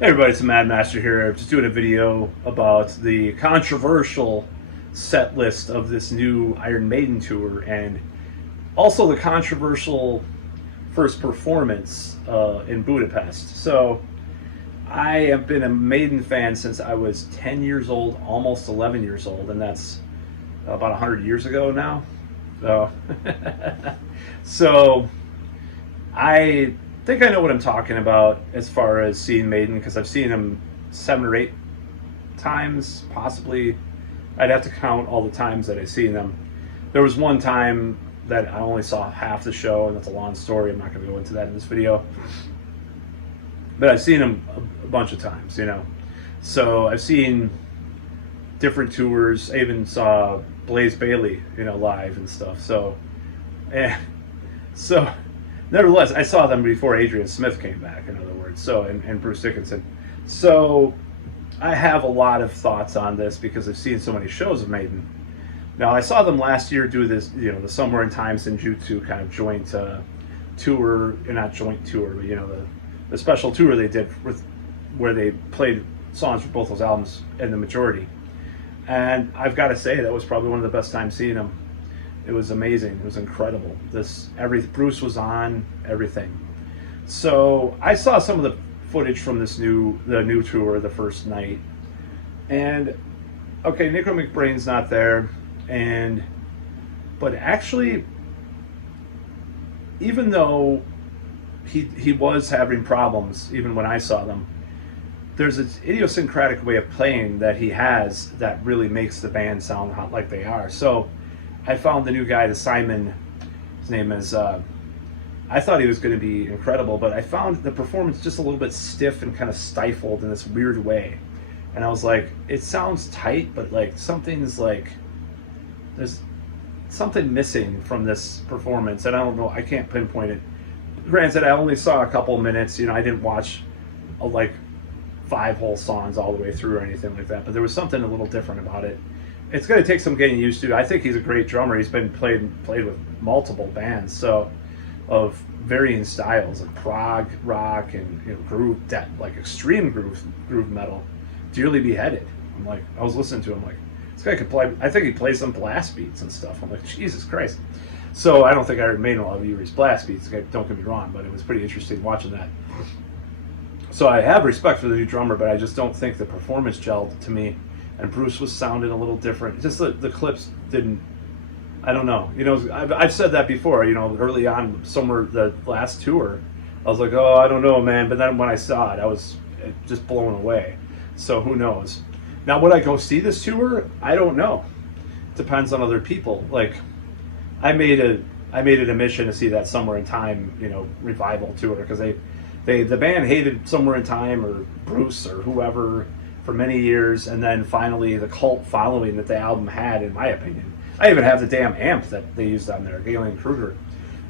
Hey everybody, it's TheMadMattster here. I'm just doing a video about the controversial set list of this new Iron Maiden tour and also the controversial first performance in Budapest. So I have been a Maiden fan since I was 10 years old, almost 11 years old, and that's about 100 years ago now. So, so I think I know what I'm talking about as far as seeing Maiden, because I've seen him 7 or 8 times, possibly. I'd have to count all the times that I've seen them. There was one time that I only saw half the show, and that's a long story. I'm not going to go into that in this video. But I've seen him a bunch of times, you know. So I've seen different tours. I even saw Blaze Bayley, you know, live and stuff. So nevertheless, I saw them before Adrian Smith came back, in other words, so and Bruce Dickinson. So I have a lot of thoughts on this because I've seen so many shows of Maiden. Now, I saw them last year do this, you know, the Somewhere in Time Senjutsu kind of joint tour, not joint tour, but, you know, the special tour they did with, where they played songs for both those albums in the majority. And I've got to say, that was probably one of the best times seeing them. It was amazing. It was incredible. Bruce was on everything. So I saw some of the footage from the new tour the first night, and okay, Nicko McBrain's not there, but actually, even though he was having problems, even when I saw them, there's an idiosyncratic way of playing that he has that really makes the band sound like they are. So I found the new guy, the Simon, his name is, I thought he was going to be incredible, but I found the performance just a little bit stiff and kind of stifled in this weird way. And I was like, it sounds tight, but like there's something missing from this performance. And I don't know, I can't pinpoint it. Granted, I only saw a couple of minutes, you know, I didn't watch like 5 whole songs all the way through or anything like that, but there was something a little different about it. It's going to take some getting used to. I think he's a great drummer. He's been played with multiple bands, so of varying styles, like prog rock and, you know, groove, like extreme groove metal. Dearly Beheaded. I was listening to him, like, this guy could play. I think he plays some blast beats and stuff. I'm like, Jesus Christ. So I don't think Iron Maiden will ever use blast beats. Don't get me wrong, but it was pretty interesting watching that. So I have respect for the new drummer, but I just don't think the performance gelled to me. And Bruce was sounding a little different. Just the clips didn't. I don't know. You know, I've said that before. You know, early on, somewhere the last tour, I was like, oh, I don't know, man. But then when I saw it, I was just blown away. So who knows? Now, would I go see this tour? I don't know. Depends on other people. Like, I made it a mission to see that Somewhere in Time, you know, revival tour, because the band hated Somewhere in Time or Bruce or whoever for many years, and then finally the cult following that the album had, in my opinion. I even have the damn amp that they used on there, Galen Kruger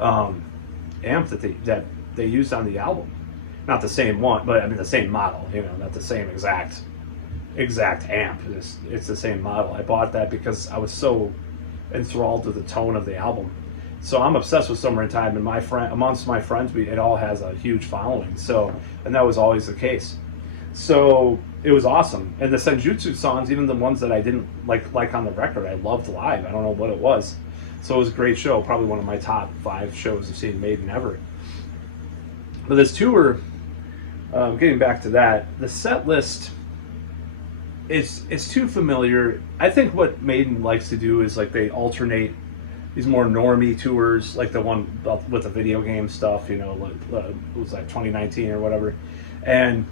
amp that they used on the album. Not the same one, but I mean the same model. You know, not the same exact amp. It's the same model. I bought that because I was so enthralled with the tone of the album. So I'm obsessed with Somewhere in Time, and amongst my friends, it all has a huge following. So, and that was always the case. So it was awesome. And the Senjutsu songs, even the ones that I didn't like on the record, I loved live. I don't know what it was. So it was a great show. Probably one of my top 5 shows I've seen Maiden ever. But this tour, getting back to that, the set list is too familiar. I think what Maiden likes to do is, like, they alternate these more normie tours, like the one with the video game stuff, you know, like, it was like 2019 or whatever. And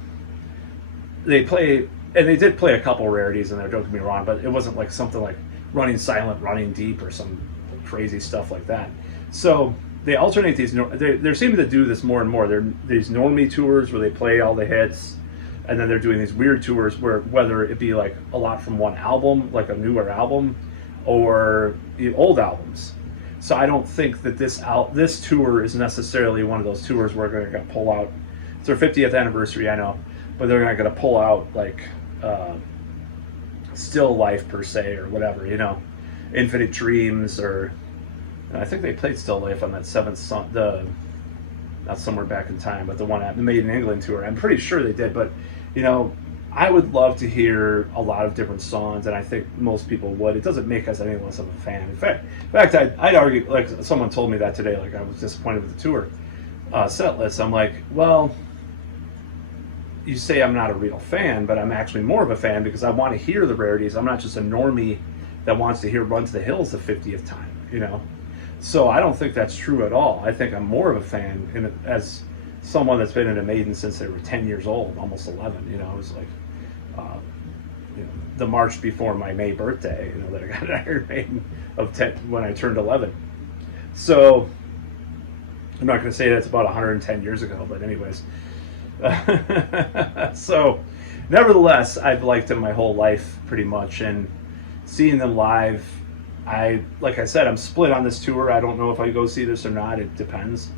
they did play a couple rarities in there, don't get me wrong, but it wasn't like something like Running Silent, Running Deep, or some crazy stuff like that. So they alternate these. They're seeming to do this more and more. They're these normie tours where they play all the hits, and then they're doing these weird tours where, whether it be like a lot from one album, like a newer album, or the old albums. So I don't think that this tour is necessarily one of those tours where they're going to pull out. It's their 50th anniversary, I know, but they're not going to pull out like Still Life per se, or whatever, you know, Infinite Dreams, or I think they played Still Life on that seventh song, not Somewhere Back in Time, but the one at the Made in England tour. I'm pretty sure they did, but you know, I would love to hear a lot of different songs, and I think most people would. It doesn't make us any less of a fan. In fact, I'd argue, like someone told me that today, like I was disappointed with the tour set list. I'm like, well, you say I'm not a real fan, but I'm actually more of a fan because I want to hear the rarities. I'm not just a normie that wants to hear Run to the Hills the 50th time, you know? So I don't think that's true at all. I think I'm more of a fan as someone that's been in a Maiden since they were 10 years old, almost 11, you know? It was like, you know, the March before my May birthday, you know, that I got an Iron Maiden of 10 when I turned 11. So I'm not going to say that's about 110 years ago, but anyways. So nevertheless, I've liked them my whole life pretty much, and seeing them live, like I said, I'm split on this tour. I don't know if I go see this or not. It depends.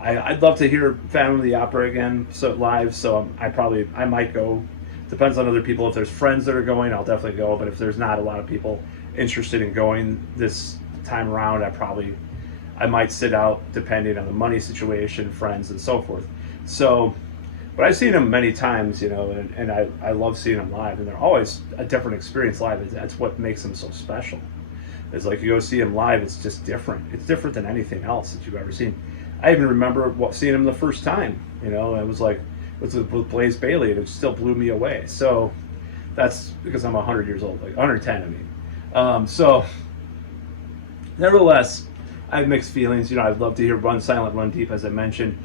I'd love to hear Phantom of the Opera again, so live. So I might go. Depends on other people. If there's friends that are going, I'll definitely go. But if there's not a lot of people interested in going this time around, I might sit out depending on the money situation, friends, and so forth. So, but I've seen them many times, you know, and I love seeing them live, and they're always a different experience live. That's what makes them so special. It's like you go see them live, it's just different. It's different than anything else that you've ever seen. I even remember seeing them the first time, you know, it was like with Blaze Bayley, and it still blew me away. So that's because I'm 100 years old, like 110, I mean. So nevertheless, I have mixed feelings. You know, I'd love to hear Run Silent, Run Deep, as I mentioned.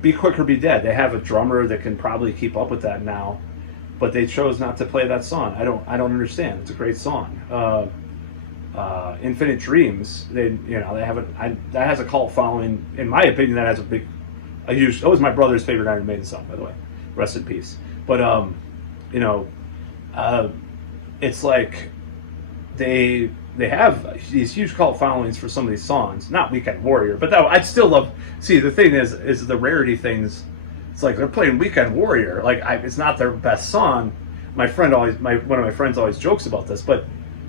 Be Quick or Be Dead. They have a drummer that can probably keep up with that now, but they chose not to play that song. I don't understand. It's a great song. Infinite Dreams. They haven't. That has a cult following. In my opinion, that has a huge. That was my brother's favorite Iron Maiden song, by the way. Rest in peace. But it's like they have these huge cult followings for some of these songs. Not Weekend Warrior, but I'd still love. See, the thing is the rarity things. It's like they're playing Weekend Warrior. Like it's not their best song. One of my friends always jokes about this, but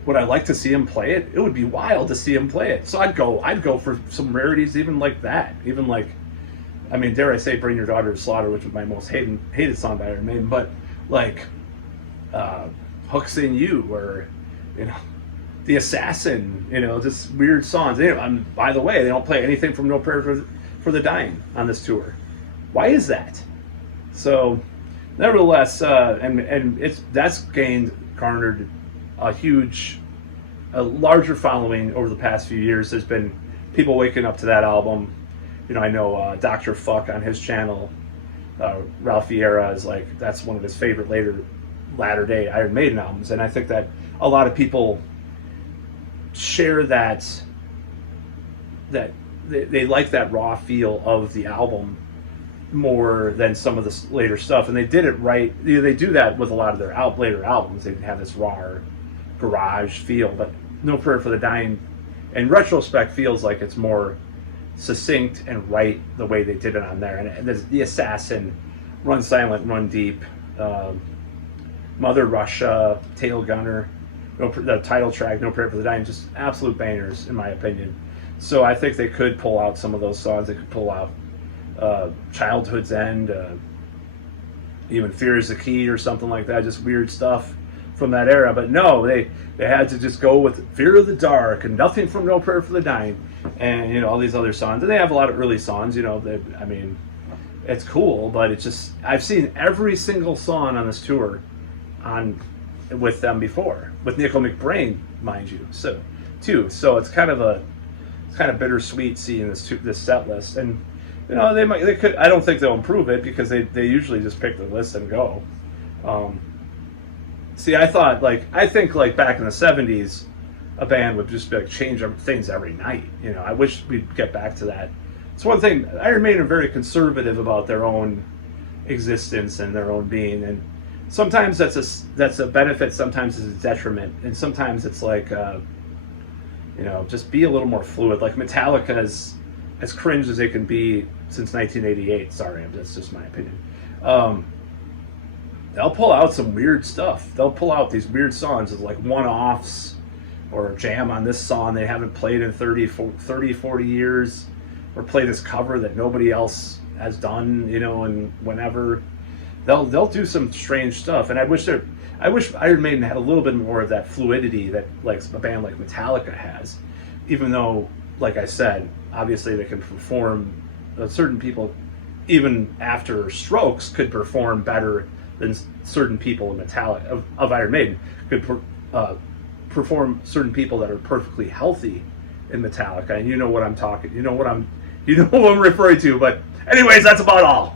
would I like to see him play it? It would be wild to see him play it. So I'd go for some rarities, even like that. Even like, I mean, dare I say, Bring Your Daughter to Slaughter, which was my most hated song by Iron Maiden, but like Hooks in You, or you know, The Assassin, you know, just weird songs. By the way, they don't play anything from No Prayer for the Dying on this tour. Why is that? So, nevertheless, that's garnered a larger following over the past few years. There's been people waking up to that album. You know, I know Dr. Fuck on his channel, Ralph Vieira is like, that's one of his favorite latter day Iron Maiden albums, and I think that a lot of people share that they like that raw feel of the album more than some of the later stuff, and they did it right. You know, they do that with a lot of their later albums. They have this raw garage feel, but No Prayer for the Dying, in retrospect, feels like it's more succinct and right the way they did it on there. And there's The Assassin, Run Silent, Run Deep, Mother Russia, Tail Gunner, the title track, No Prayer for the Dying, just absolute bangers in my opinion. So I think they could pull out some of those songs. They could pull out Childhood's End, even Fear is the Key or something like that, just weird stuff from that era. But no, they had to just go with Fear of the Dark and nothing from No Prayer for the Dying, and you know, all these other songs. And they have a lot of early songs, you know. I mean, it's cool, but it's just, I've seen every single song on this tour with them before, with Nicko McBrain, mind you. So it's kind of bittersweet seeing this set list. And you know, they could. I don't think they'll improve it because they usually just pick the list and go. See, I think back in the 70s, a band would just change things every night. You know, I wish we'd get back to that. It's one thing. Iron Maiden are very conservative about their own existence and their own being, and sometimes that's a benefit. Sometimes it's a detriment, and sometimes it's like, you know, just be a little more fluid. Like Metallica is as cringe as they can be since 1988. Sorry, that's just my opinion. They'll pull out some weird stuff. They'll pull out these weird songs as like one-offs, or jam on this song they haven't played in 30, 40 years, or play this cover that nobody else has done, you know, and whenever. they'll do some strange stuff, and I wish Iron Maiden had a little bit more of that fluidity that like a band like Metallica has, even though, like I said, obviously they can perform. Certain people, even after strokes, could perform better than certain people in Metallica of Iron Maiden could perform. Certain people that are perfectly healthy in Metallica, and you know what I'm talking. You know what I'm referring to. But anyways, that's about all.